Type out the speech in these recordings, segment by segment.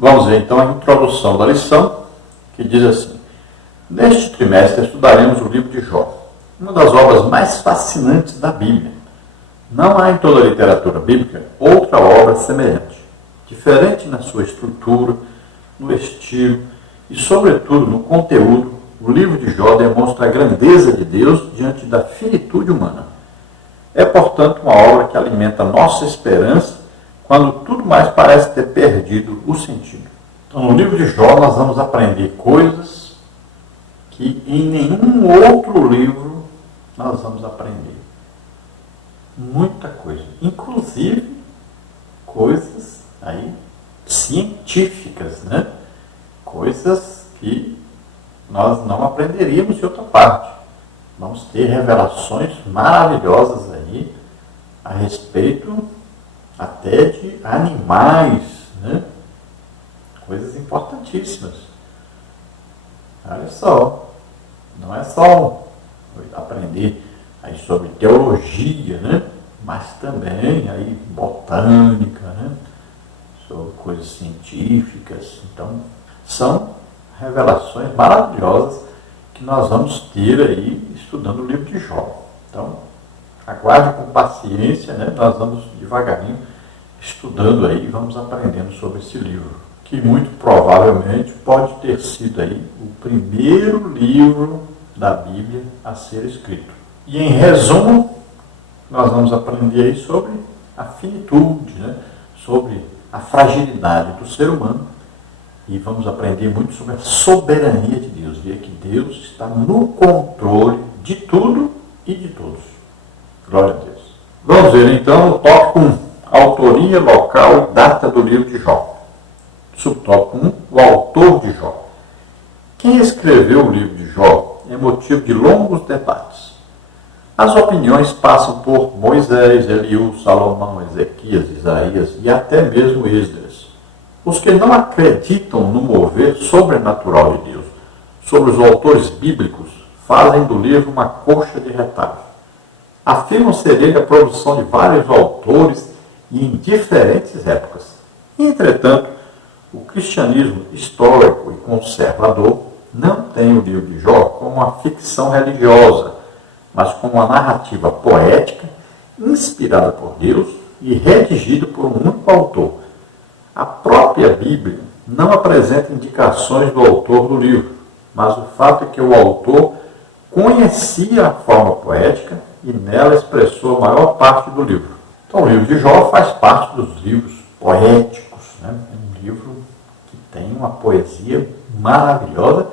Vamos ver então a introdução da lição, que diz assim: neste trimestre estudaremos o livro de Jó, uma das obras mais fascinantes da Bíblia. Não há em toda a literatura bíblica outra obra semelhante, diferente na sua estrutura, no estilo e, sobretudo, no conteúdo. O livro de Jó demonstra a grandeza de Deus diante da finitude humana. É, portanto, uma obra que alimenta nossa esperança quando tudo mais parece ter perdido o sentido. Então, no livro de Jó, nós vamos aprender coisas que em nenhum outro livro nós vamos aprender. Muita coisa. Inclusive, coisas aí científicas, né? Coisas que nós não aprenderíamos de outra parte. Vamos ter revelações maravilhosas aí a respeito até de animais, né? Coisas importantíssimas. Olha só, não é só aprender aí sobre teologia, né? Mas também aí botânica, né? Sobre coisas científicas. Então, são revelações maravilhosas que nós vamos ter aí estudando o livro de Jó. Então, aguarde com paciência, né? Nós vamos devagarinho estudando aí, vamos aprendendo sobre esse livro, que muito provavelmente pode ter sido aí o primeiro livro da Bíblia a ser escrito. E em resumo, nós vamos aprender aí sobre a finitude, né? Sobre a fragilidade do ser humano, e vamos aprender muito sobre a soberania de Deus, ver que Deus está no controle de tudo e de todos. Glória a Deus. Vamos ver então o tópico 1, autoria, local e data do livro de Jó. Subtópico 1, o autor de Jó. Quem escreveu o livro de Jó é motivo de longos debates. As opiniões passam por Moisés, Eliú, Salomão, Ezequias, Isaías e até mesmo Esdras. Os que não acreditam no mover sobrenatural de Deus sobre os autores bíblicos fazem do livro uma coxa de retalho. Afirmam ser ele a produção de vários autores e em diferentes épocas. Entretanto, o cristianismo histórico e conservador não tem o livro de Jó como uma ficção religiosa, mas como uma narrativa poética, inspirada por Deus e redigida por um único autor. A própria Bíblia não apresenta indicações do autor do livro, mas o fato é que o autor conhecia a forma poética e nela expressou a maior parte do livro. Então, o livro de Jó faz parte dos livros poéticos, né? É um livro que tem uma poesia maravilhosa.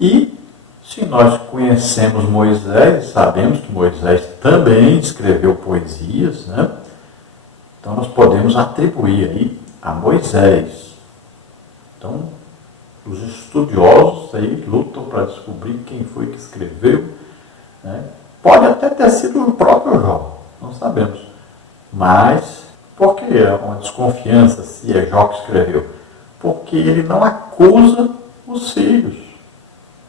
E se nós conhecemos Moisés, sabemos que Moisés também escreveu poesias, né? Então nós podemos atribuir aí a Moisés. Então, os estudiosos aí lutam para descobrir quem foi que escreveu, né? Pode até ter sido o próprio Jó, não sabemos. Mas, por que uma desconfiança se é Jó que escreveu? Porque ele não acusa os filhos,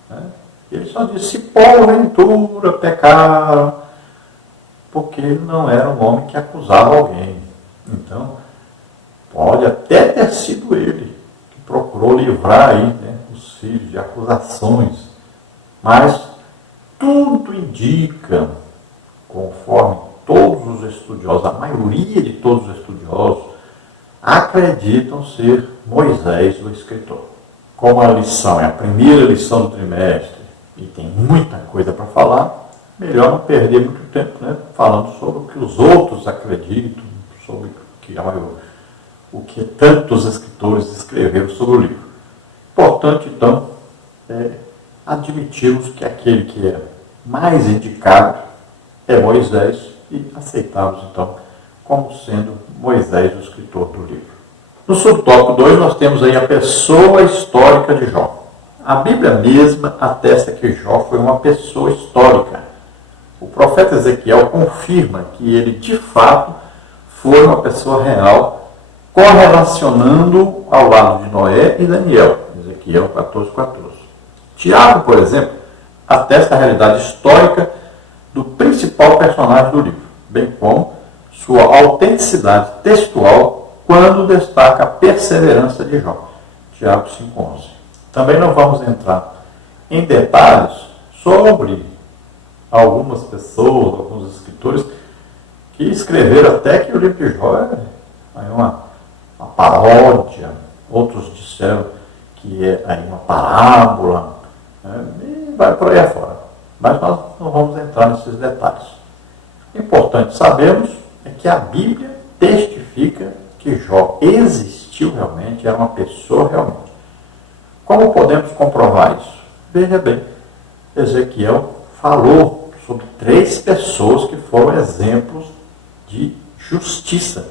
né? Ele só diz, se porventura pecaram, porque ele não era um homem que acusava alguém. Então, pode até ter sido ele que procurou livrar aí, né, os filhos de acusações. Mas tudo indica, conforme todos os estudiosos, a maioria de todos os estudiosos, acreditam ser Moisés o escritor. Como a lição é a primeira lição do trimestre, e tem muita coisa para falar, melhor não perder muito tempo, né, falando sobre o que os outros acreditam, sobre o que tantos escritores escreveram sobre o livro. Importante, então, é admitirmos que aquele que é mais indicado é Moisés e aceitarmos, então, como sendo Moisés o escritor do livro. No subtópico 2, nós temos aí a pessoa histórica de Jó. A Bíblia mesma atesta que Jó foi uma pessoa histórica. O profeta Ezequiel confirma que ele, de fato, foi uma pessoa real, correlacionando ao lado de Noé e Daniel, Ezequiel 14:14. Tiago, por exemplo, atesta a realidade histórica do principal personagem do livro, bem como sua autenticidade textual quando destaca a perseverança de Jó. Tiago 5,11. Também não vamos entrar em detalhes sobre algumas pessoas, alguns escritores que escreveram até que o livro de Jó é uma paródia, outros disseram que é aí uma parábola, e vai por aí afora. Mas nós não vamos entrar nesses detalhes. Importante sabermos é que a Bíblia testifica que Jó existiu realmente, era uma pessoa realmente. Como podemos comprovar isso? Veja bem, Ezequiel falou sobre 3 pessoas que foram exemplos de justiça.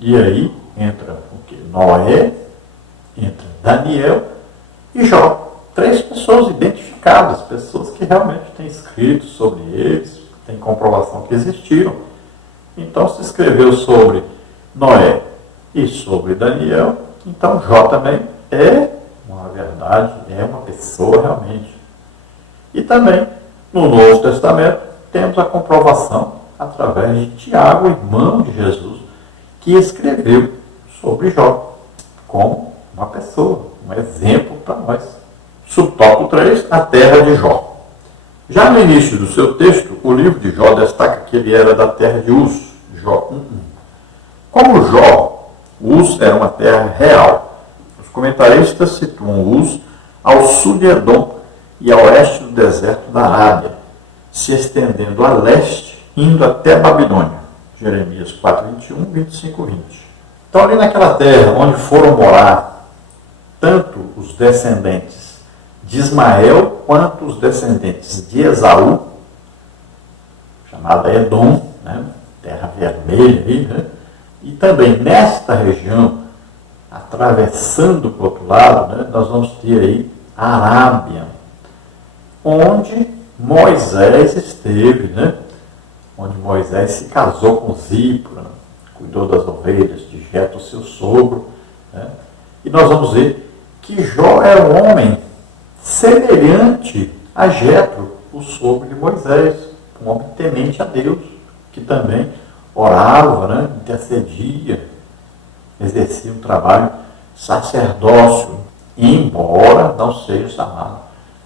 E aí entra o que? Noé, entra Daniel e Jó. 3 pessoas identificadas, pessoas que realmente têm escrito sobre eles, tem comprovação que existiram. Então, se escreveu sobre Noé e sobre Daniel, então Jó também é uma verdade, é uma pessoa realmente. E também, no Novo Testamento, temos a comprovação através de Tiago, irmão de Jesus, que escreveu sobre Jó como uma pessoa, um exemplo para nós. Subtópico 3, a terra de Jó. Já no início do seu texto, o livro de Jó destaca que ele era da terra de Uz, Jó 1:1. Como Jó, Uz era uma terra real. Os comentaristas situam Uz ao sul de Edom e a oeste do deserto da Arábia, se estendendo a leste, indo até Babilônia. Jeremias 4:21, 25:20. Então, ali naquela terra onde foram morar tanto os descendentes de Ismael quanto os descendentes de Esaú, chamada Edom, terra vermelha, e também nesta região, atravessando para o outro lado, nós vamos ter aí a Arábia, onde Moisés esteve, onde Moisés se casou com Zípora, cuidou das ovelhas de Jetro, seu sogro, e nós vamos ver que Jó era um homem semelhante a Jetro, o sogro de Moisés, um homem temente a Deus, que também orava, intercedia, exercia um trabalho sacerdócio, embora não seja chamado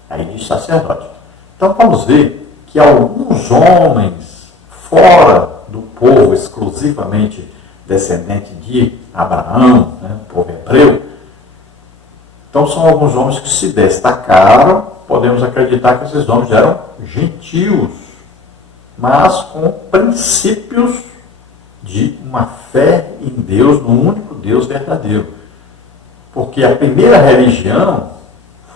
aí de sacerdote. Então vamos ver que alguns homens fora do povo exclusivamente descendente de Abraão, o povo hebreu, então são alguns homens que se destacaram, podemos acreditar que esses homens eram gentios, mas com princípios de uma fé em Deus, no único Deus verdadeiro. Porque a primeira religião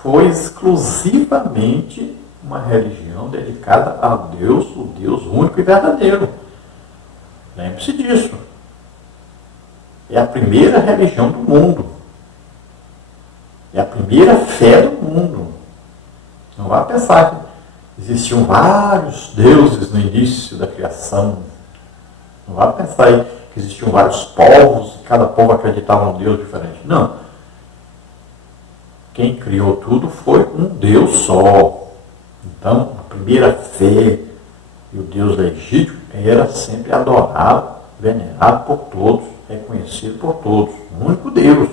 foi exclusivamente uma religião dedicada a Deus, o Deus único e verdadeiro. Lembre-se disso. É a primeira religião do mundo. É a primeira fé do mundo. Não vá pensar que existiam vários deuses no início da criação. Não vá pensar aí que existiam vários povos e cada povo acreditava num Deus diferente. Não. Quem criou tudo foi um Deus só. Então, a primeira fé e o Deus legítimo era sempre adorado, venerado por todos, reconhecido por todos. O único Deus.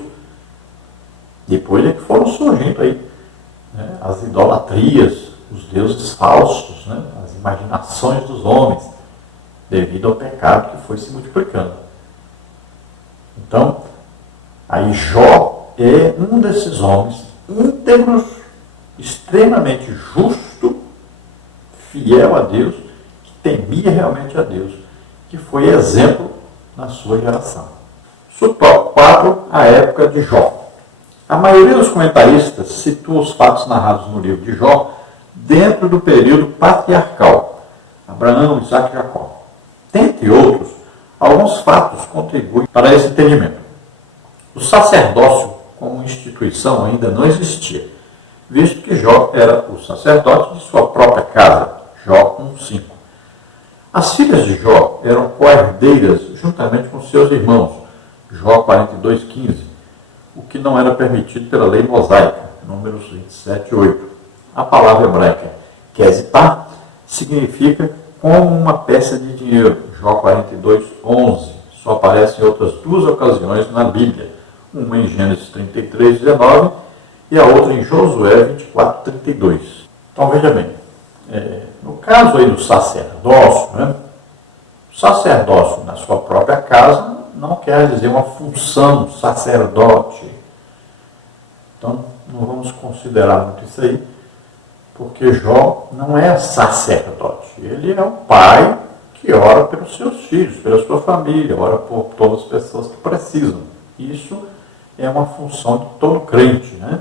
Depois é que foram surgindo aí as idolatrias, os deuses falsos, as imaginações dos homens, devido ao pecado que foi se multiplicando. Então, aí Jó é um desses homens íntegros, extremamente justo, fiel a Deus, que temia realmente a Deus, que foi exemplo na sua geração. Subtópico 4, a época de Jó. A maioria dos comentaristas situa os fatos narrados no livro de Jó dentro do período patriarcal, Abraão, Isaac e Jacó. Dentre outros, alguns fatos contribuem para esse entendimento. O sacerdócio como instituição ainda não existia, visto que Jó era o sacerdote de sua própria casa, Jó 1:5. As filhas de Jó eram coherdeiras juntamente com seus irmãos, Jó 42:15. O que não era permitido pela lei mosaica, Números 27:8. A palavra hebraica kezipá significa como uma peça de dinheiro, Jó 42:11. Só aparece em outras 2 ocasiões na Bíblia. uma em Gênesis 33, 19 e a outra em Josué 24, 32. Então veja bem, no caso aí do sacerdócio, né, o sacerdócio na sua própria casa não quer dizer uma função sacerdote. Então não vamos considerar muito isso aí, porque Jó não é sacerdote, ele é o pai que ora pelos seus filhos, pela sua família, ora por todas as pessoas que precisam. Isso é uma função de todo crente, né?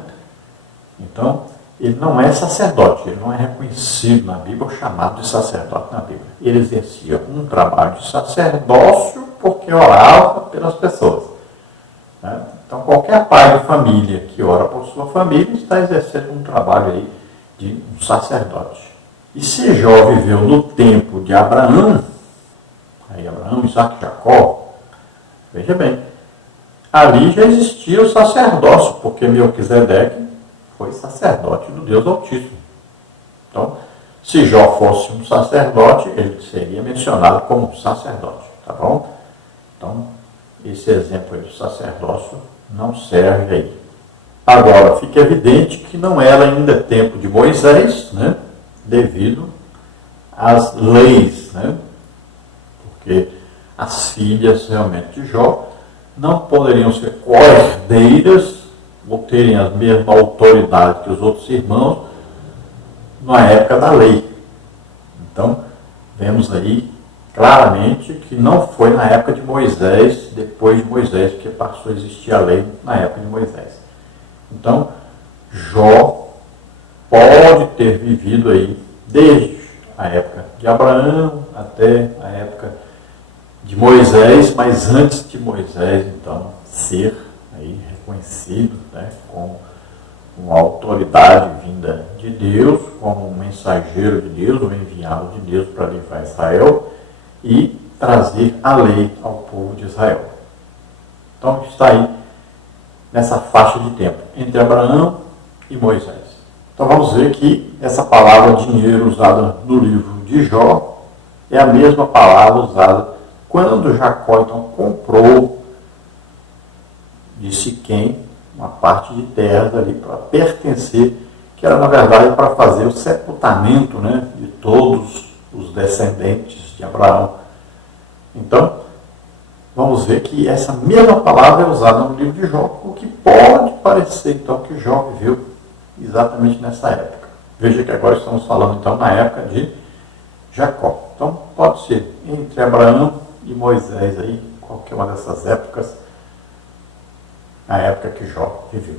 Então, ele não é sacerdote, ele não é reconhecido na Bíblia ou chamado de sacerdote na Bíblia. Ele exercia um trabalho de sacerdócio porque orava pelas pessoas, né? Então, qualquer pai de família que ora por sua família está exercendo um trabalho aí de um sacerdote. E se Jó viveu no tempo de Abraão, Isaac e Jacó, veja bem, ali já existia o sacerdócio, porque Melquisedeque foi sacerdote do Deus Altíssimo. Então, se Jó fosse um sacerdote, ele seria mencionado como sacerdote, tá bom? Então, esse exemplo aí do sacerdócio não serve aí. Agora, fica evidente que não era ainda tempo de Moisés, né? Devido às leis, né? Porque as filhas realmente de Jó não poderiam ser co-herdeiras ou terem a mesma autoridade que os outros irmãos na época da lei. Então, vemos aí claramente que não foi na época de Moisés, depois de Moisés, que passou a existir a lei na época de Moisés. Então, Jó pode ter vivido aí desde a época de Abraão até a época de Moisés, mas antes de Moisés, então, ser aí reconhecido, né, como uma autoridade vinda de Deus, como um mensageiro de Deus, um enviado de Deus para livrar Israel e trazer a lei ao povo de Israel. Então, está aí nessa faixa de tempo, entre Abraão e Moisés. Então vamos ver que essa palavra dinheiro usada no livro de Jó é a mesma palavra usada quando Jacó então comprou de Siquém uma parte de terras ali para pertencer, que era na verdade para fazer o sepultamento, né, de todos os descendentes de Abraão. Então, vamos ver que essa mesma palavra é usada no livro de Jó, o que pode parecer, então, que Jó viveu exatamente nessa época. Veja que agora estamos falando, então, na época de Jacó. Então, pode ser entre Abraão e Moisés, aí, qualquer uma dessas épocas, a época que Jó viveu.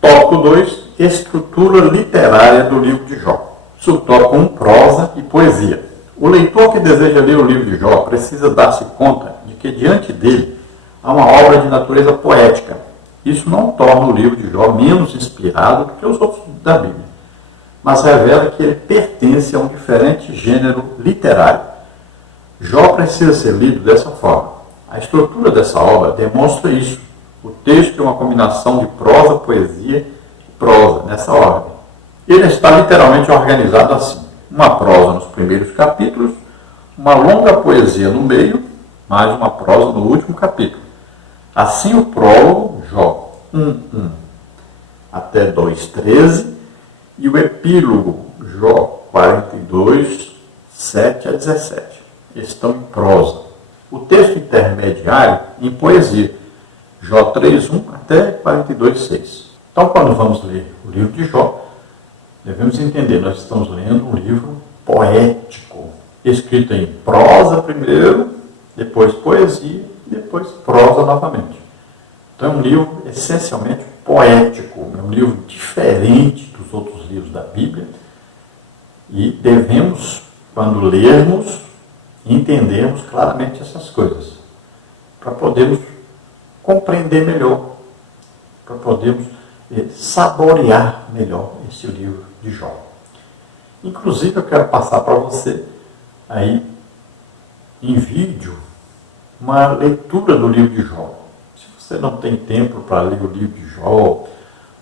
Tópico 2, estrutura literária do livro de Jó. Subtópico 1, prosa e poesia. O leitor que deseja ler o livro de Jó precisa dar-se conta de que diante dele há uma obra de natureza poética. Isso não torna o livro de Jó menos inspirado do que os outros da Bíblia, mas revela que ele pertence a um diferente gênero literário. Jó precisa ser lido dessa forma. A estrutura dessa obra demonstra isso. O texto é uma combinação de prosa, poesia e prosa, nessa ordem. Ele está literalmente organizado assim. Uma prosa nos primeiros capítulos, uma longa poesia no meio, mais uma prosa no último capítulo. Assim o prólogo, Jó 1:1 até 2:13, e o epílogo, Jó 42, 7 a 17. Estão em prosa. O texto intermediário em poesia, Jó 3:1 até 42:6. Então, quando vamos ler o livro de Jó, devemos entender, nós estamos lendo um livro poético, escrito em prosa primeiro, depois poesia, depois prosa novamente. Então é um livro essencialmente poético, é um livro diferente dos outros livros da Bíblia e devemos, quando lermos, entendermos claramente essas coisas, para podermos compreender melhor, para podermos saborear melhor esse livro de Jó. Inclusive, eu quero passar para você aí em vídeo uma leitura do livro de Jó. Se você não tem tempo para ler o livro de Jó,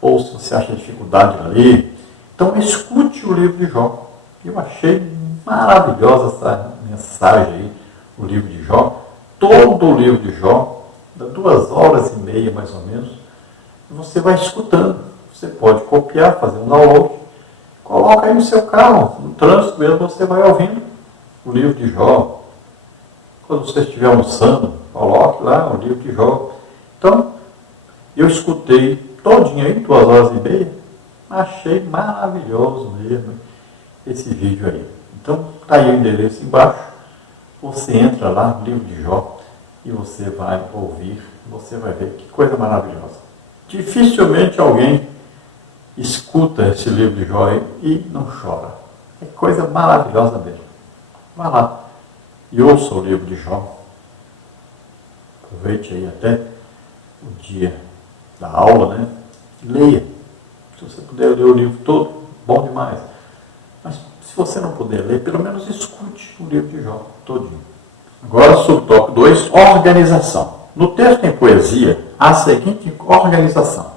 ou se você acha dificuldade de ler, então escute o livro de Jó. Eu achei maravilhosa essa mensagem aí, o livro de Jó. Todo o livro de Jó, dá 2 horas e meia mais ou menos, Você vai escutando. Você pode copiar, fazer um download. Coloca aí no seu carro, no trânsito mesmo, você vai ouvindo o livro de Jó. Quando você estiver almoçando, coloque lá o livro de Jó. Então, eu escutei todinho aí, 2h30, achei maravilhoso mesmo esse vídeo aí. Então, está aí o endereço embaixo, você entra lá no livro de Jó e você vai ouvir, você vai ver que coisa maravilhosa. Dificilmente alguém escuta esse livro de Jó e não chora. É coisa maravilhosa mesmo. Vá lá e ouça o livro de Jó. Aproveite aí até o dia da aula, né? Leia. Se você puder ler o livro todo, bom demais. Mas se você não puder ler, pelo menos escute o livro de Jó todinho. Agora, subtópico 2, organização. No texto em poesia, há a seguinte organização.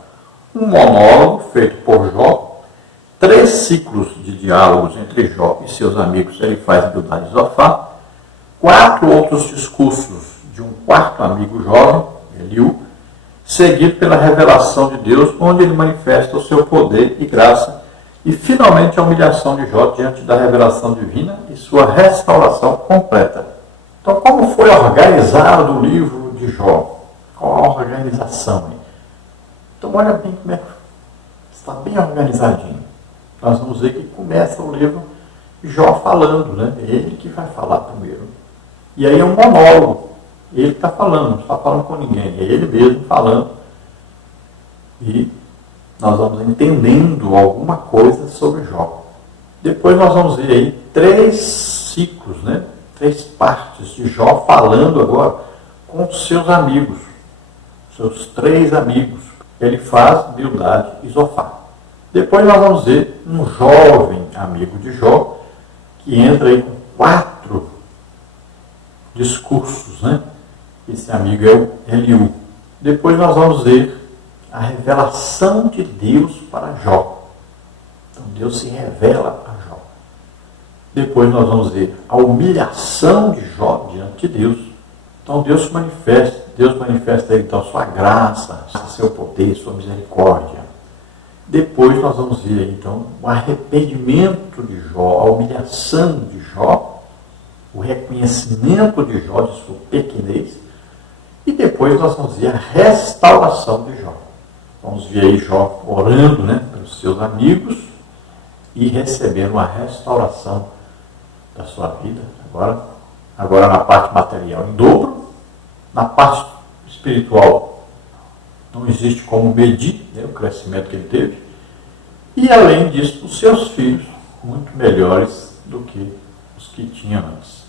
Um monólogo feito por Jó, 3 ciclos de diálogos entre Jó e seus amigos Elifaz, Bildad e Zofar, 4 outros discursos de um 4º amigo jovem, Eliú, seguido pela revelação de Deus, onde ele manifesta o seu poder e graça, e finalmente a humilhação de Jó diante da revelação divina e sua restauração completa. Então, como foi organizado o livro de Jó? Qual a organização? Então, olha bem como é que está bem organizadinho. Nós vamos ver que começa o livro Jó falando, né? É ele que vai falar primeiro. E aí é um monólogo. Ele está falando, não está falando com ninguém. É ele mesmo falando. E nós vamos entendendo alguma coisa sobre Jó. Depois nós vamos ver aí 3 ciclos, né? 3 partes de Jó falando agora com seus amigos. Seus 3 amigos. Elifaz, Bildad e Zofar. Depois nós vamos ver um jovem amigo de Jó, que entra aí com 4 discursos, né? Esse amigo é o Eliú. Depois nós vamos ver a revelação de Deus para Jó. Então Deus se revela a Jó. Depois nós vamos ver a humilhação de Jó diante de Deus. Então Deus manifesta então sua graça, seu poder, sua misericórdia. Depois nós vamos ver então o arrependimento de Jó, a humilhação de Jó, o reconhecimento de Jó de sua pequenez. E depois nós vamos ver a restauração de Jó. Vamos ver aí Jó orando, né, pelos seus amigos e recebendo a restauração da sua vida. Agora na parte material em dobro, na parte espiritual não existe como medir, né, o crescimento que ele teve. E além disso, os seus filhos muito melhores do que os que tinha antes.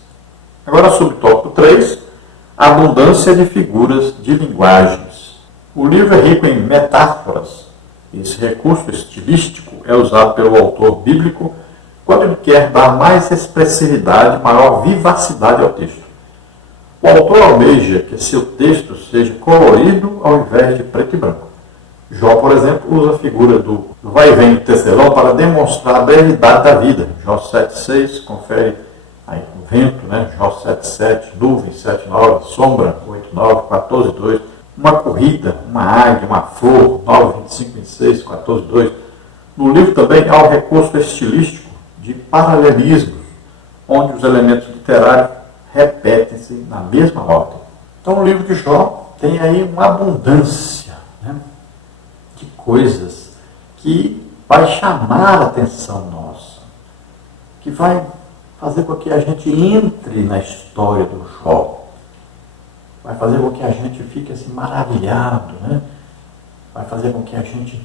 Agora, subtópico 3, abundância de figuras de linguagens. O livro é rico em metáforas. Esse recurso estilístico é usado pelo autor bíblico quando ele quer dar mais expressividade, maior vivacidade ao texto. O autor almeja que seu texto seja colorido ao invés de preto e branco. Jó, por exemplo, usa a figura do vai e vem do tecelão para demonstrar a brevidade da vida. Jó 7,6, confere aí o vento, né? Jó 7,7, nuvem 7,9, sombra 8,9, 14,2, uma corrida, uma águia, uma flor 9,25, 26, 14,2. No livro também há o recurso estilístico de paralelismos, onde os elementos literários repetem-se na mesma ordem. Então o livro de Jó tem aí uma abundância, né, de coisas que vai chamar a atenção nossa, que vai fazer com que a gente entre na história do Jó, vai fazer com que a gente fique assim maravilhado, né? Vai fazer com que a gente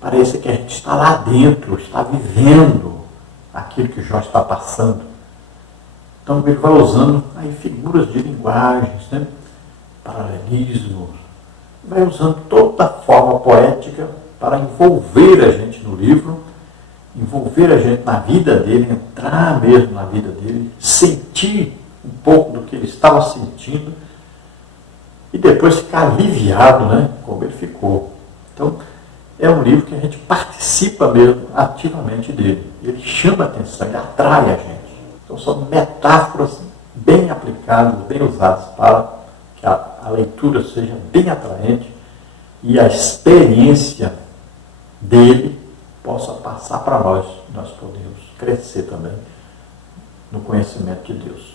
pareça que a gente está lá dentro, está vivendo aquilo que Jó está passando. Então ele vai usando aí figuras de linguagens, né? Paralelismos, vai usando toda a forma poética para envolver a gente no livro, envolver a gente na vida dele, entrar mesmo na vida dele, sentir um pouco do que ele estava sentindo e depois ficar aliviado, né? Como ele ficou. Então é um livro que a gente participa mesmo ativamente dele. Ele chama a atenção, ele atrai a gente. Então são metáforas bem aplicadas, bem usadas para que a leitura seja bem atraente e a experiência dele possa passar para nós, nós podemos crescer também no conhecimento de Deus.